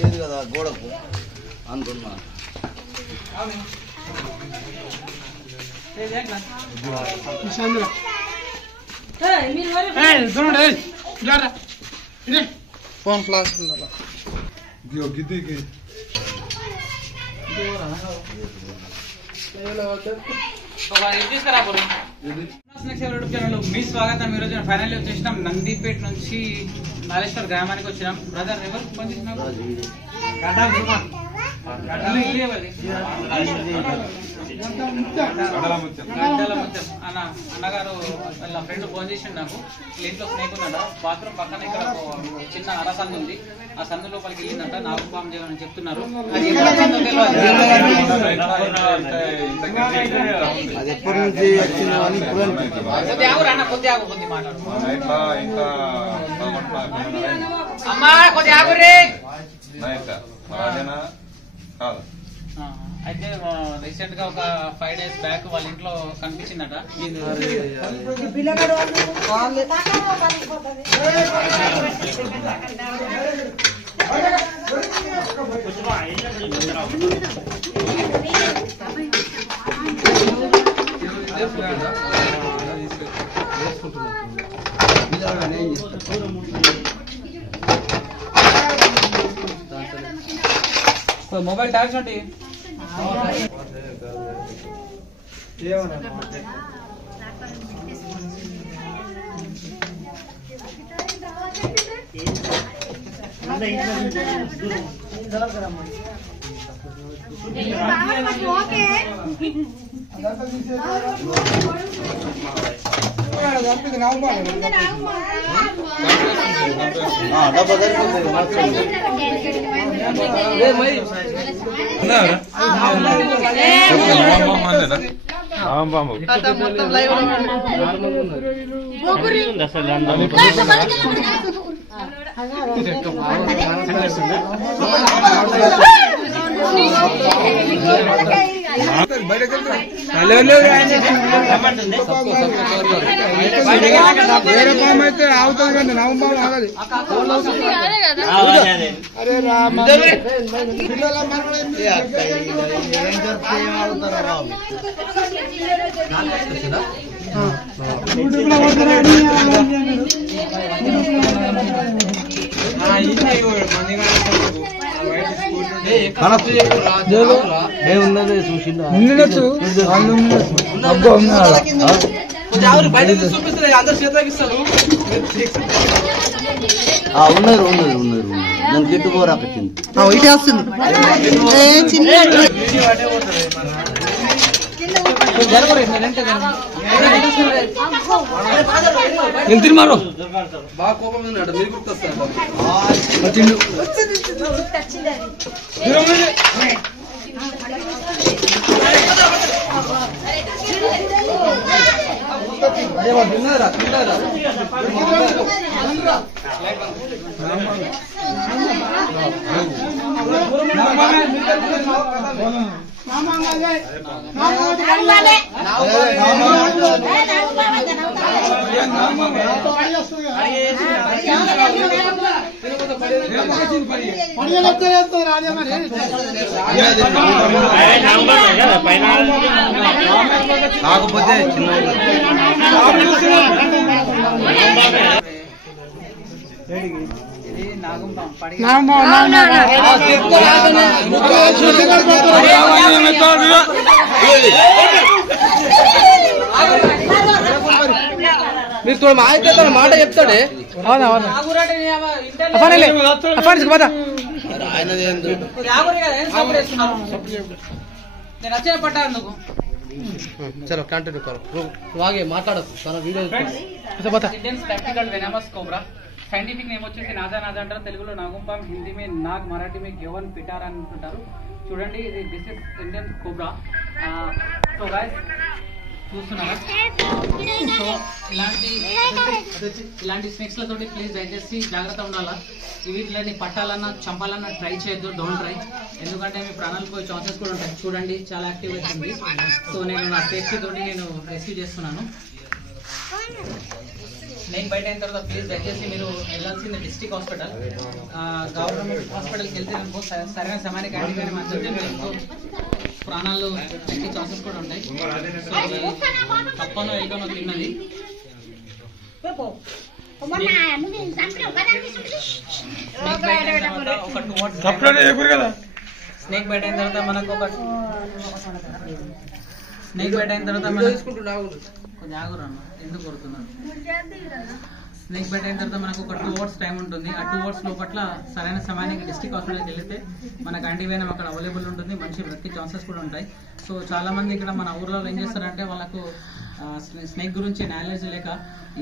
లేదు కదా గోడకు అనుకున్నా ఫోన్ ఫ్లాష్ మీ స్వాగతం. ఈ రోజు ఫైనల్ వచ్చేసినాం. నందిపేట నుంచి నాలేశ్వర్ గ్రామానికి వచ్చినాం. బ్రదర్ ఎవరు ఫోన్ చేసినారు? అన్నగారు వాళ్ళ ఫ్రెండ్ ఫోన్ చేసిండు నాకు. ఇంట్లో స్నేక్ ఉందంట. బాత్రూమ్ పక్కన ఇక్కడ చిన్న అర సందు ఉంది. ఆ సందు లోపలికి వెళ్ళిందంట. నాకు ఫామ్ చేయాలని చెప్తున్నారు. అది ఎప్పటి నుంచి కొద్ది మాట్లాడు అమ్మా, కొద్ది ఆగురే. అయితే రీసెంట్ గా ఒక 5 days బ్యాక్ వాళ్ళ ఇంట్లో కనిపించిందట. మొబైల్ ట్యాక్స్ ఉంటే వేరే పాము అయితే ఆగుతుంది కండి నవం పాము ఆగదు. ఉన్నది చూసిండు ఉన్నారు ఉన్నారు ఉన్నారు నన్ను గిట్టుకోరా పెట్టింది ఇటు వస్తుంది మారు బాగా కోపం ఉందట మీరు గుర్తొస్తారు తిన్నారా తిన్నారా కాకపోతే చిన్న మీరు తోడు మా అయితే తన మాట చెప్తాడే. అవునా అవునా चलो कंटिन्यू करो वो आगे माట్లాడకు మన video practical venomous cobra scientific name వచ్చేసి నాజా నాజా అంటారు, తెలుగులో నాగుంపాం, హిందీ మే నాగ్, మరాఠీ మే గెవన్ పిటార్ అని అంటారు. చూడండి ఇది this is Indian cobra. So guys చూస్తున్నారా, సో ఇలాంటి స్నేక్స్ లతోటి ప్లీజ్ దయచేసి జాగ్రత్త ఉండాలా. వీటిని పట్టాలన్నా చంపాలన్నా ట్రై చేయొద్దు, డోంట్ ట్రై, ఎందుకంటే మీ ప్రాణాలు పోయే ఛాన్సెస్ కూడా ఉంటాయి. చూడండి చాలా యాక్టివ్ అవుతుంది. సో నేను నా సేఫ్టీ తోటి నేను రెస్క్యూ చేస్తున్నాను. స్నేక్ బైట్ అయిన తర్వాత ప్లీజ్ దయచేసి మీరు వెళ్ళాల్సింది డిస్ట్రిక్ట్ హాస్పిటల్, గవర్నమెంట్ హాస్పిటల్కి వెళ్తే అనుకో సరైన సమయానికి యాంటీబయాటిక్ మంచిది, మీకు ప్రాణాలు తగ్గే ఛాన్సెస్ కూడా ఉంటాయి. సో తప్పనో ఎల్కనో తిన్నది. స్నేక్ బైట్ అయిన తర్వాత మనకు ఒక స్నేక్ బైట్ అయిన తర్వాత కొంచెం ఆగురన్న, ఎందుకు కొడుతున్నారు? స్నేక్ బైట్ అయిన తర్వాత మనకు ఒక 2 hours టైం ఉంటుంది. ఆ 2 hours లోపల సరైన సమయానికి డిస్ట్రిక్ట్ హాస్పిటల్కి వెళ్తే మనకు యాంటీబయాటిక్ అక్కడ అవైలబుల్ ఉంటుంది, మంచి బ్రతికే ఛాన్సెస్ కూడా ఉంటాయి. సో చాలా మంది ఇక్కడ మన ఊర్లో ఏం చేస్తారంటే వాళ్ళకు స్నేక్ గురించి నాలెడ్జ్ లేక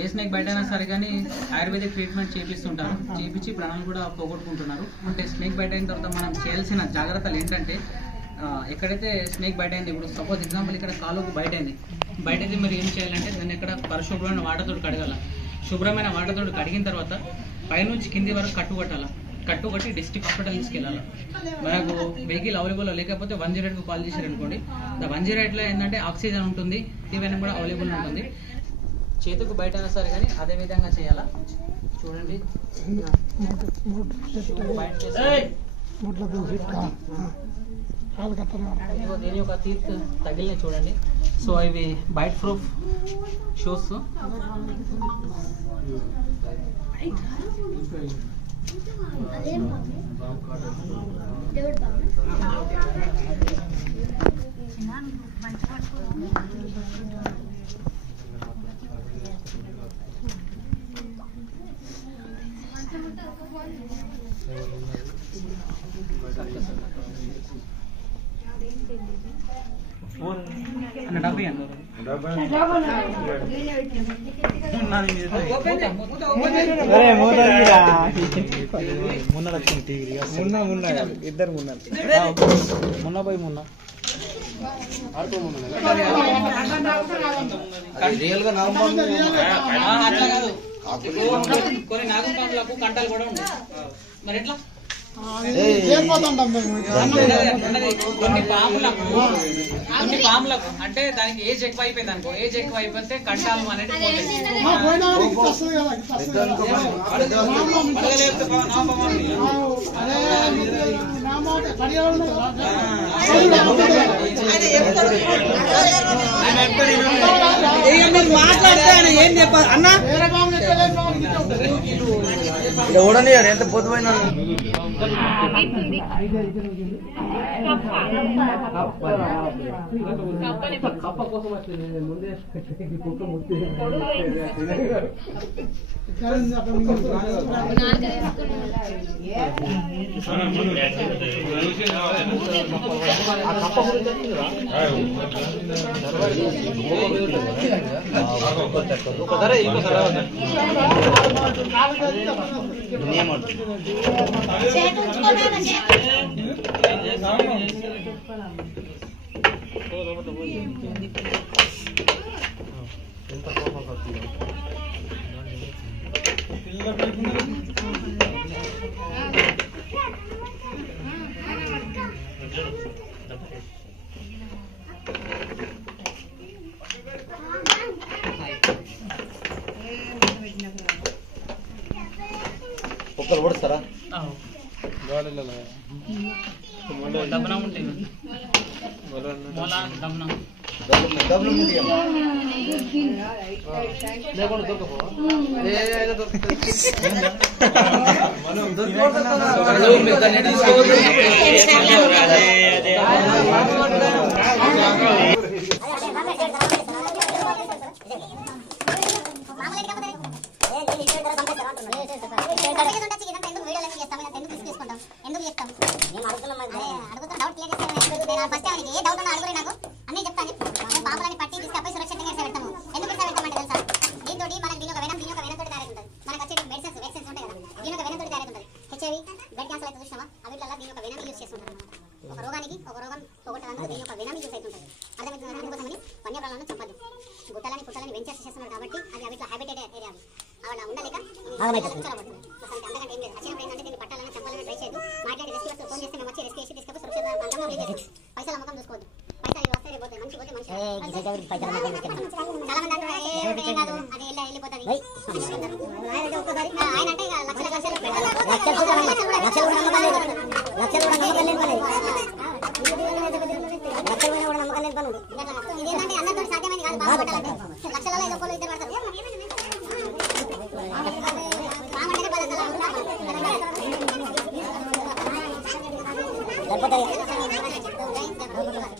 ఏ స్నేక్ బైట్ అయినా సరే కానీ ఆయుర్వేదిక్ ట్రీట్మెంట్ చేపిస్తుంటారు, చేపించి ప్రాణాలు కూడా పోగొట్టుకుంటున్నారు. అంటే స్నేక్ బైట్ అయిన తర్వాత మనం చేయాల్సిన జాగ్రత్తలు ఏంటంటే, ఎక్కడైతే స్నేక్ బైట్ అయింది, ఇప్పుడు సపోజ్ ఎగ్జాంపుల్ ఇక్కడ కాలుకు బయట అయింది, బయట అయితే మీరు ఏం చేయాలంటే దాన్ని ఇక్కడ పరిశుభ్రమైన వాటర్తో కడగాల. శుభ్రమైన వాటర్తో కడిగిన తర్వాత పైనుంచి కింది వరకు కట్టుకట్టాలి. కట్టుకట్టి డిస్ట్రిక్ట్ హాస్పిటల్ తీసుకెళ్ళాలి. మనకు వెహికల్ అవైలబుల్ లేకపోతే 108కు కాల్ చేశారు అనుకోండి, 108లో ఏంటంటే ఆక్సిజన్ ఉంటుంది, ఇవన్నీ కూడా అవైలబుల్ ఉంటుంది. చేతుకు బయట అయినా సరే కానీ అదే విధంగా చేయాలా. చూడండి దీని యొక్క తీత్ తగిలినాయి చూడండి. సో ఇవి బైట్ ప్రూఫ్ షూస్. ఇద్దరు మున్న పోయి మున్న రియల్ గా అట్లా కాదు, కొన్ని నాగుపాములకు కంటాలు కూడా ఉన్నాయి. మరి ఎట్లా కొన్ని పాములకు అంటే దానికి ఏజ్ ఎక్కువ అయిపోయింది అనుకో, ఏజ్ ఎక్కువ అయిపోతే కంటాలు అనేది మాట్లాడతాను ఏం చెప్పాలి అన్న ఎవడని ఎంత పొద్దుపోయినా కప్ప కోసం వచ్చింది ముందే కుక్క ముట్టి ఒక్కరు ఓడిస్తారా? దబ్బనం ఉంటాయి, దబ్బనం డబ్బులు లేకుండా దొరకపో Mama చేస్తుంటారు. ఒక రోగం పోగొట్టడానికి దీని యొక్క వెనమి యూస్ అవుతుంటుంది. అర్థమవుతుంది. అందుకోసమని వన్యప్రాణులను చంపదు. గుట్టలని పుట్టలని వెంచర్స్ చేస్తున్నారు కాబట్టి అవి ఇట్లా హ్యాబిటెడ్ ఏరియా అవి ఉండలేక చొరబడుతుంది. అంతకంటే ఏం లేదు. వచ్చినప్పుడు ఏంటంటే దీన్ని పట్టాలని చంపాలని ట్రై చేయదు. మాట్లాడి రెస్క్యూస్ ఫోన్ చేస్తే మేము వచ్చి రెస్క్యూ చేసి తీసుకొని సురక్షిత ప్రాంతంలో రిలీజ్ చేస్తాం. పైసల అమ్మకం చూసుకోవద్దు. పైసలు వస్తే రేపు పోతాయి. మంచి పోతే మంచి చాలా మంది అంటారు ఏం కాదు అది వెళ్ళిపోతుంది ఆయన అంటే ఇదేంటంటే అందరితో సాధ్యమైంది కాదు. బాగుపడాలంటే లక్షలలో ఐదు ఒక్కరు ఇద్దరు పడతారు.